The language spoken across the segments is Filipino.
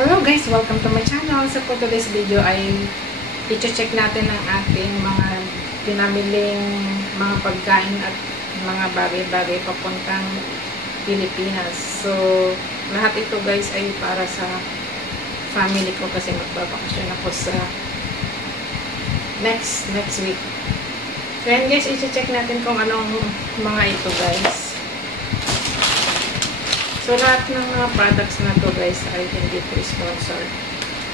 Hello guys! Welcome to my channel. So for today's video ay i-check natin ang ating mga pinamiling mga pagkain at mga bagay-bagay papuntang Pilipinas. So lahat ito guys ay para sa family ko kasi magbabakasyon ako sa next week. So yan guys, i-check natin kung anong mga ito guys. So, lahat ng mga products na to guys ay hindi po sponsored.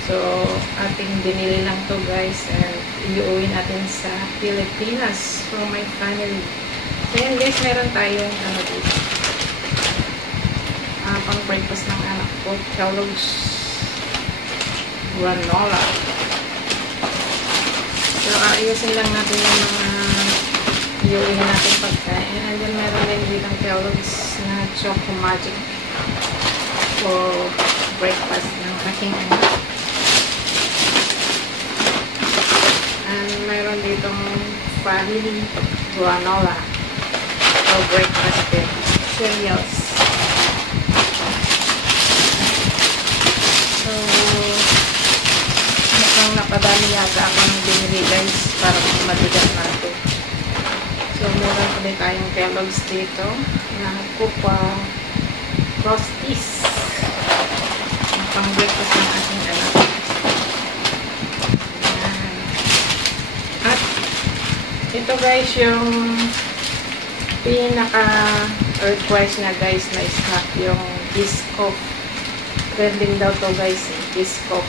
So, ating binili lang to guys and iuwi natin sa Pilipinas for my family. So, yan guys, meron tayong ano dito. Pang breakfast ng anak ko, Kellogg's granola. So, ayusin lang natin yung mga iuwi natin pagkain. And then, meron din dito Kellogg's na Choco Magic for breakfast ng aking anak. And mayroon ditong family granola for breakfast din. Cereals. So, mukhang napadami yata ako ng binili guys para matigas natin. So, meron ulit tayong Kellogg's dito na kupa Frosties. Pang breakfast ng aking anak. Ayan. At ito guys yung pinaka-request na guys na snack yung Biscoff. Trending daw to guys, Biscoff.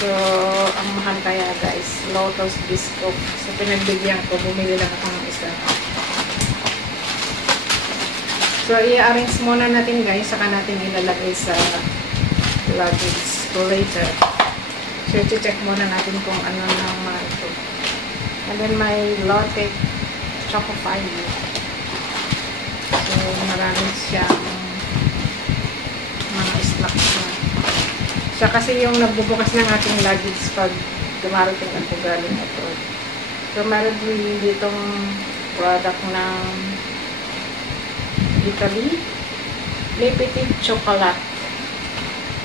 So, ang mahal kaya guys, Lotus Biscoff. So, pinagbigyan ko, bumili lang ako ng isa. So, i-arrange muna natin guys, saka natin ilalagay sa luggage later. So, i-check muna natin kung ano na mga ito. And then, may Lotte Choco Pie. So, marami siyang mga snacks na. Siya kasi yung nagbubukas ng ating luggage pag dumarating ako galing abroad. So, meron din ditong product ng Italy, Le Petit Chocolat.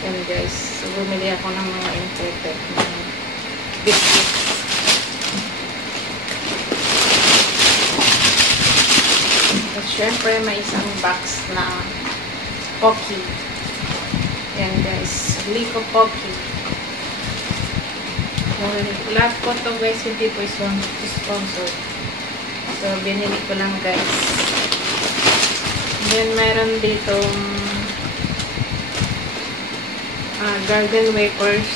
Yan guys. So, bumili ako ng mga imported ng biscuits. At syempre, may isang box na Pocky. Yan guys. Glico Pocky. Lahat po ito guys, hindi po sponsor. So, binili ko lang guys. Then, mayroon ditong garden wafers,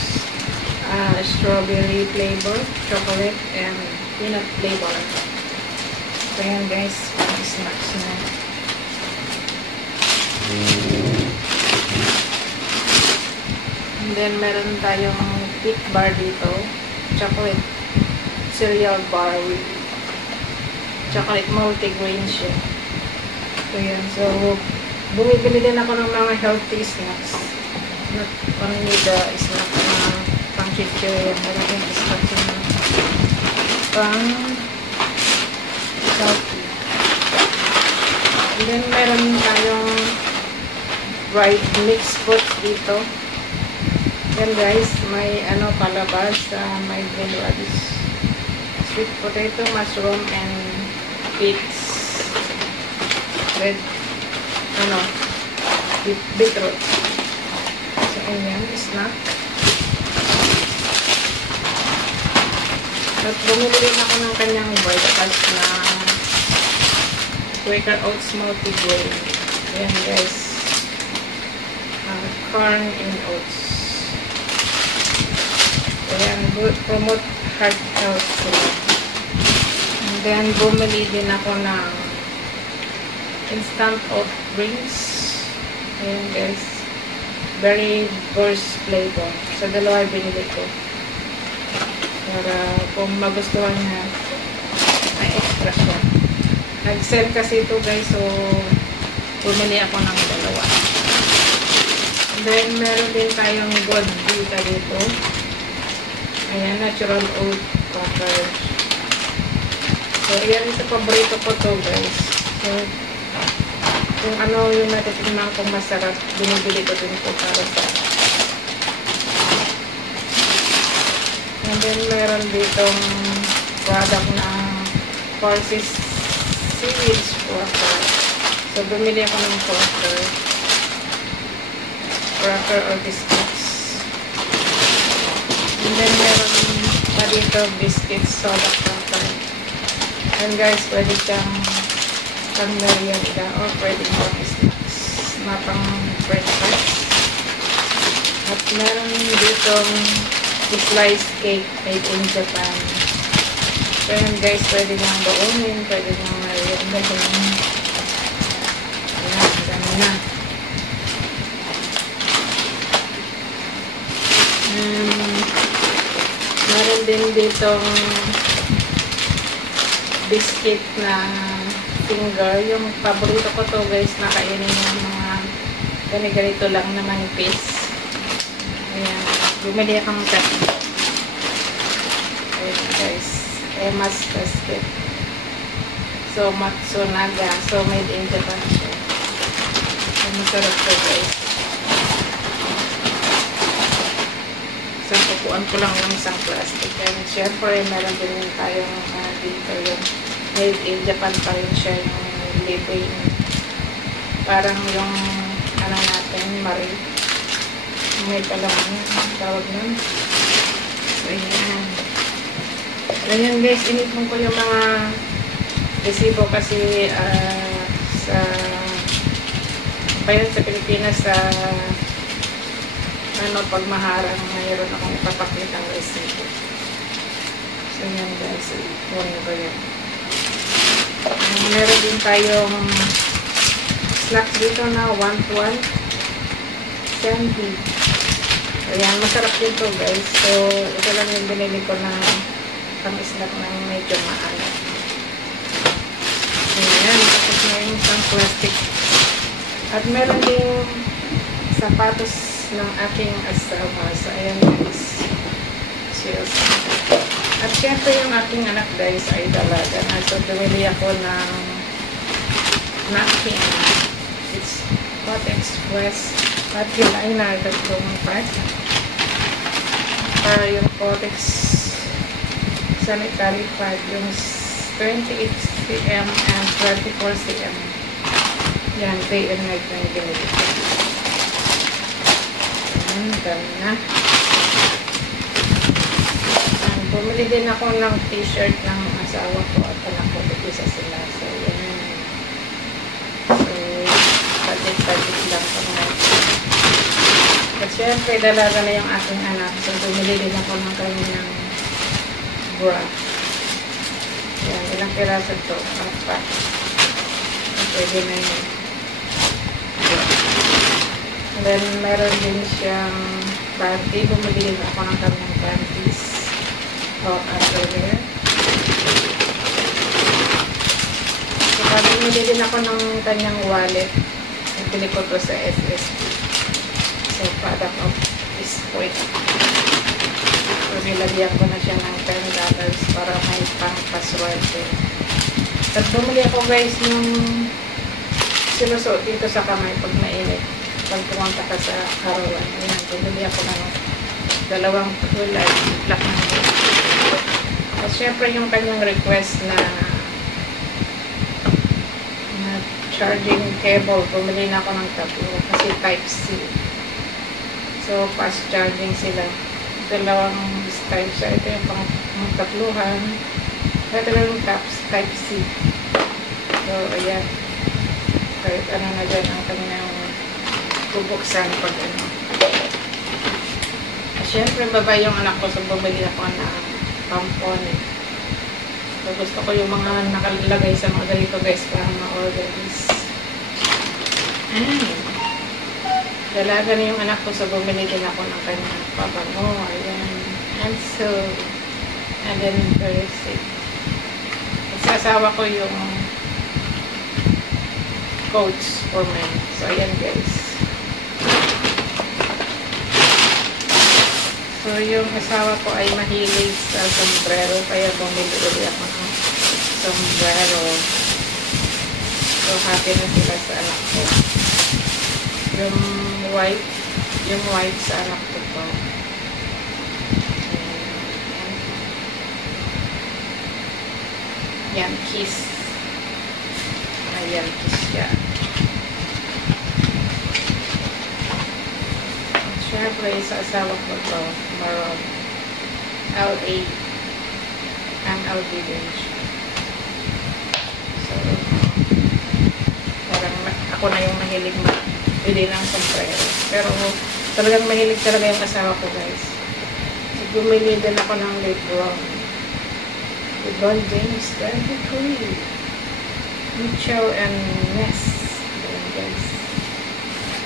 strawberry flavor, chocolate, and peanut flavor. So, yan guys, pang snacks na. And then, meron tayong peak bar dito, chocolate cereal bar with chocolate multigrain siya. So, yan. So, bumibili din ako ng mga healthy snacks. Not only the snack na pang chichirya. Meron din snacks na pang healthy. And then, meron tayong dried mixed fruit dito. Yan guys, may palabas, may green radish, sweet potato, mushroom, and beets. With beetroot. So, ayan, snack. At bumili din ako ng kanyang breakfast na Quaker Oats multigrain. Ayan guys. Corn and oats. Ayan, promote heart health. And then, bumili din ako ng instant oat drinks. Ayan guys. Berry burst flavor. Sa dalawa binili ko. Para kung magustuhan niya, ay extra siya. Nag-sell kasi ito guys. So, bumili ako ng dalawa. And then, meron din tayong gold vita dito. Ayan, natural oat crackers. So, ayan ito paborito ko to guys. So, kung ano yung natitignan kong masarap, binibili ko din po para sa And then, meron ditong product na Horses Seaweed Cracker. So, bumili ako ng cracker or biscuits. And then, meron pa dito biscuits, soda cracker. And guys, pwede siyang pang merienda or pwede pang snacks na pang breakfast. At meron ditong sliced cake made in Japan. So yun guys, pwede nang baunin, pwede nang merienda. Ayan, gano'n na. Meron din ditong biscuit na finger. Yung paborito ko to guys, nakainin yung mga ganito lang na manipis. Ayan, bumili akong tatlo. Ayan guys, Emma's Biscuit. So, Matsunaga. So, made in Japan siya. Ang masarap to guys. So, kukuan ko lang ng isang plastic. And syempre, meron din tayong dito yung made in Japan pa rin siya yung living. Parang yung ano natin, Marie. May palang tawag nun. So, ayan. Ayan guys, inipon ko yung mga resibo kasi sa bayan sa Pilipinas sa pag maharang mayroon akong ipapakitang resibo. So yan guys, yun ba yan. Meron din tayong snacks dito na 1-to-1 candy. Ayan, masarap din to guys. So ito lang yung binili ko na pang snack ng medyo maalat. Ayan, tapos na yung isang plastic. At meron din sapatos ng aking asawa. So, ayan guys. Cheers. At syempre yung aking anak guys ay dalaga na. So, bumili ako ng napkin. It's Hot Express napkin liner. Tatlong part. Para yung Kotex sanitary pad. Yung 28 cm and 24 cm. Yan, day and night na yung binili ko. Dami na. Bumili din ako ng t-shirt ng asawa ko at anak ko. Isa sila. So, yan. So, budget lang po na. At syempre, dalaga na yung aking anak. So, bumili din ako ng kanyang bra. Yan, ilang piraso ito. Apat. Pwede na yun. And then, meron din siyang panty. Bumili din ako ng kanyang panties. Hot underwear. So, bumili din ako ng kanyang wallet. Bili ko to sa SSP. So, product of this point. So, nilagyan ko na siya ng $10 para may pang-password. At bumili ako guys yung sinusuot dito sa kamay pag mainit. Pag pumunta ka sa Karawan. Ayan, bumili ako ng dalawang kulay. Black na ito. At syempre yung kanyang request na charging cable. Bumili na ako ng tatlo kasi Type-C. So, fast charging sila. Dalawang style siya. Ito yung pang tatluhan. Ito lang yung Type-C. So, ayan. Kahit ano na dyan ang kanyang bubuksan pag ano. Siyempre, baba yung anak ko. So, bumili ako ng tampon. So, gusto ko yung mga nakalagay sa mga ganito guys para ma-organize. Dalaga na yung anak ko. So, bumili din ako ng kanyang pabango. Ayan. And so, and then, very sick. Sasawa ko yung coats for men. So, ayan guys. So, yung asawa ko ay mahilig sa sombrero. Kaya bumili ulit ako ng sombrero. So, happy na sila sa anak ko. Yung white sa anak ko to. Yankees. Yankees siya. Siyempre, sa asawa ko to, Maroon. LA. Ang LB din siya. So, parang ako na yung mahilig bili ng sombrero. Pero, talagang mahilig talaga yung asawa ko, guys. So, bumili din ako ng LeBron. LeBron James, 23. Mitchell and Ness. Ayan, guys.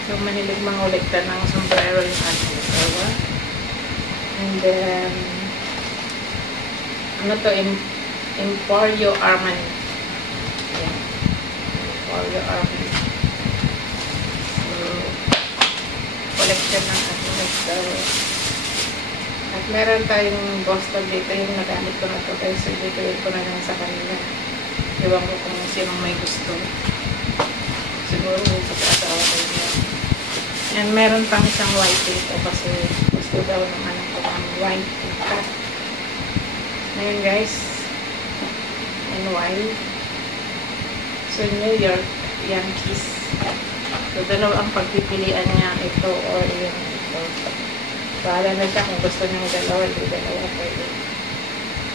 So, mahilig mangolekta ng sombrero yung aking asawa. And then, ano to, Emporio Armani. Ayan. Emporio Armani. So, collection ng aking asawa. At meron tayong Boston dito, yung nagamit ko na to. Kasi dito ko na lang sa kanila. Iwan ko kung sinong may gusto. Siguro sa asawa ko yun. And meron pang isang white dito kasi gusto daw naman ako ng white cut. Ngayon guys, NY. So New York Yankees. So dalawa ang pagpipilian niya, ito or yung ito. Bahala na siya kung gusto niya dalawa, hindi dalawa pwede.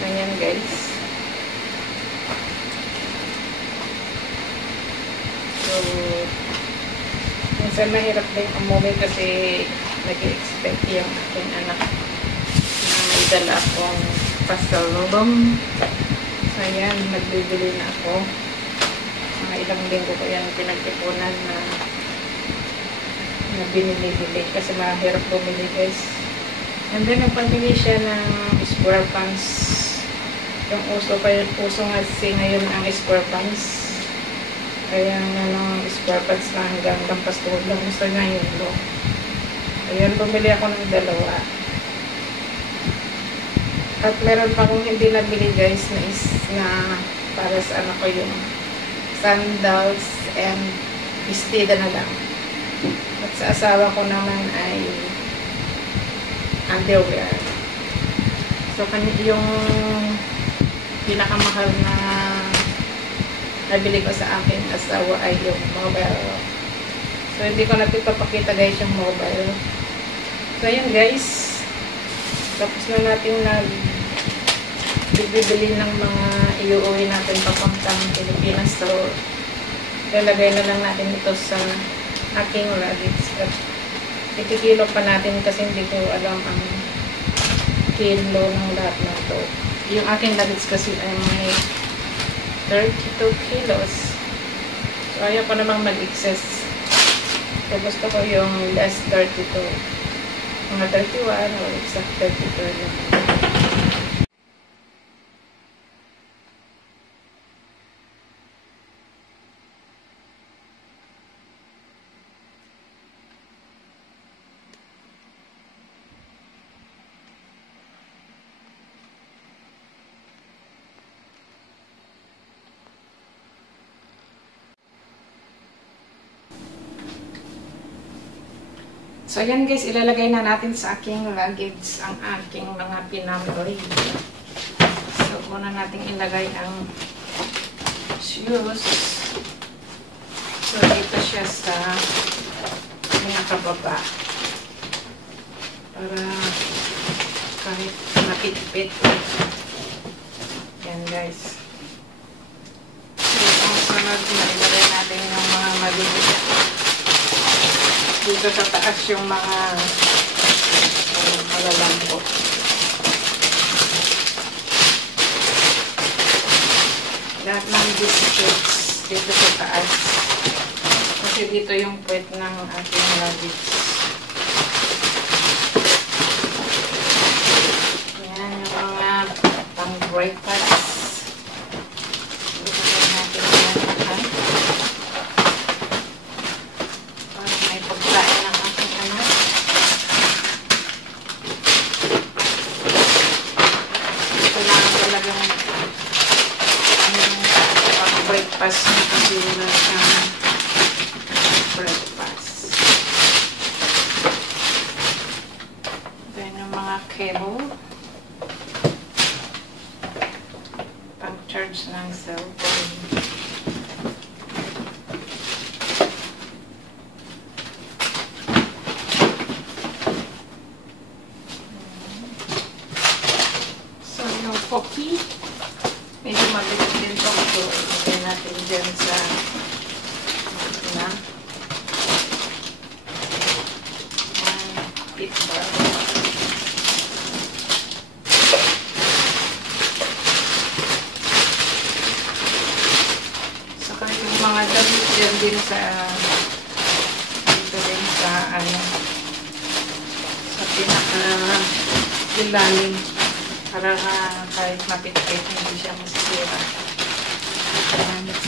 Ngayon guys. So, minsan mahirap din umuwi kasi nag-expect yung aking anak na may dala akong pasalubong. So, ayan, nagbibili na ako. Mga ilang linggo ko yan pinagtipunan na binili-bili kasi mahirap bumili, guys. And then, nagpabili siya ng square pants. Yung uso nga ngayon ang square pants. Kaya ng square pants na hanggang pastuhod lang. Gusto niya yung look. Ayan, bumili ako ng dalawa. At meron pa akong hindi nabili, guys, na para sa ano ko yung sandals and vestida na lang. At sa asawa ko naman ay underwear. So, yung pinakamahal na nabili ko sa aking asawa ay yung mobile. So, hindi ko napipapakita, guys, yung mobile. So, ayan, guys. Tapos na natin bibili ng mga iuuwi natin papuntang Pilipinas. So, lalagay na lang natin ito sa aking luggage. At itikilo pa natin kasi hindi ko alam ang kilo ng lahat na ito. Yung aking luggage kasi ay may 32 kilos. So, ayaw ko namang mag-excess. So, gusto ko yung less 32. Mga 31 o exact 32 lang. So, ayan guys, ilalagay na natin sa aking luggage ang aking mga pinamili. So, muna natin ilagay ang shoes. So, dito siya sa pinakababa. Para kahit napit-pit. Ayan guys. So, ang sunod na ilagay natin yung mga maliit. Dito sa taas yung mga malalampo. Lahat ng biscuits dito sa taas. Kasi dito yung puwet ng ating luggage. Yan yung mga pang breakfast. Ilagay natin yan lahat. Breakfast na kasi wala siyang breakfast. Then yung mga cable pang charge na ng cellphone. So, yung Pocky, medyo mabigat din ito. So, ilagay natin dyan sa tip bar. Saka yung mga damit dyan din sa dito din sa sa pinaka ilalim para kahit mapit-pit hindi siya masisira. Ng damit.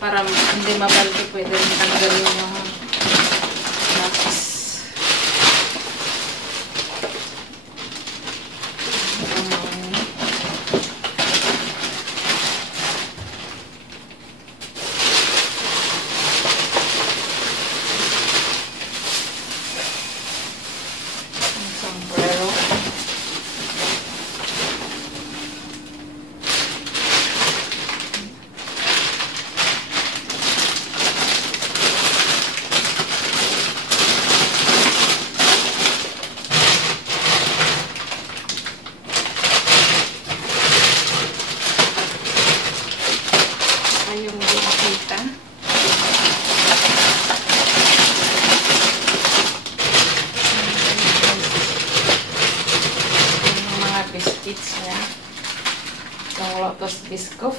Para hindi mabalti, pwede rin tanggalin yung box. Sombrero. Yung nakita. Yung mga biscuits niya. Yung Lotus Biscoff.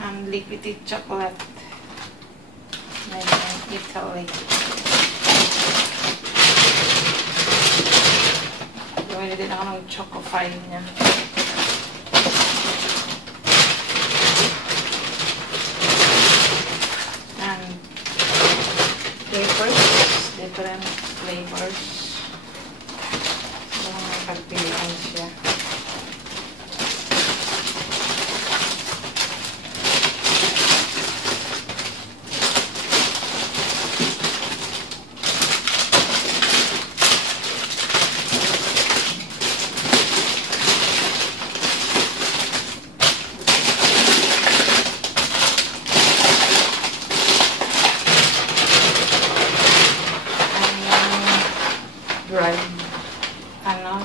And liquid chocolate. Made in Italy. Gawin din ako ng choco fine niya. Different flavors. So, pagpilian siya.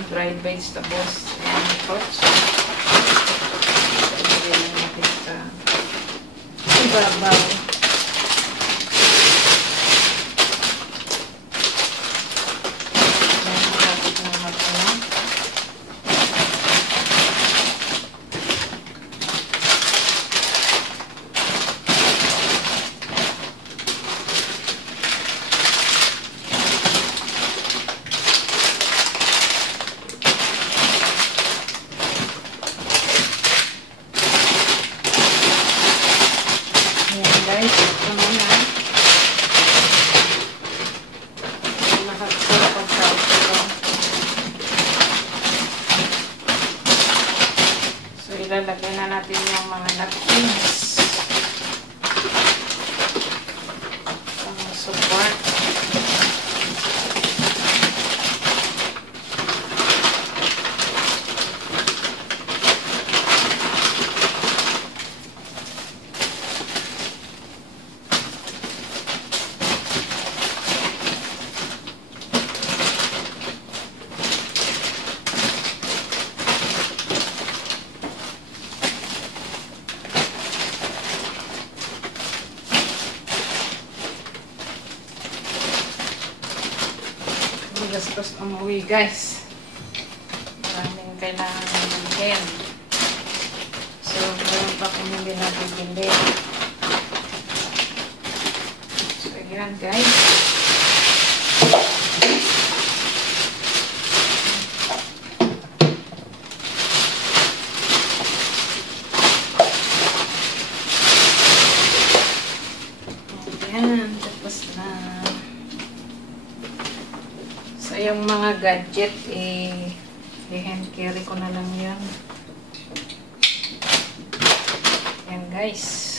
Dried vegetables and fruits. Pwede rin natin sa ibabaw. Malapit na mag-ano. Guys, ito muna. Nakakasal pag-salt ito. So, ilalagay na natin yung mga napkins. Support. Gastos umuwi, guys. Maraming kailangan bilhin. So, meron pa kung hindi natin bilhin. So, yan, guys. yung mga gadget, i-hand carry ko na lang yan. Yan guys.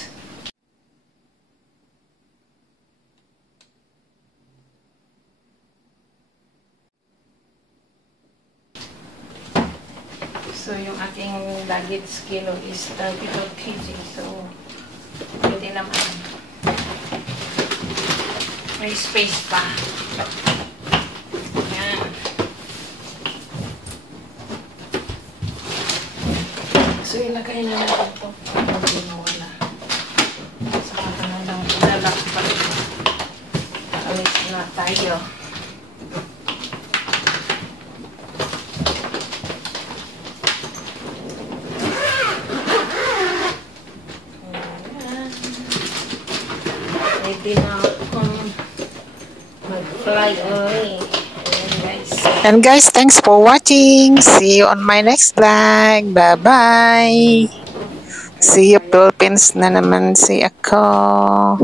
So, yung aking luggage kilo is 32 kg. So, pwede naman. May space pa. Yan. So, ilagay na natin ito. Hindi nawala. Saka ka na lang ilalakpan. Alis na tayo. Pwede na akong mag-fly away. Ayan guys. And guys, thanks for watching. See you on my next vlog. Bye-bye. See you, Philippines na naman si ako.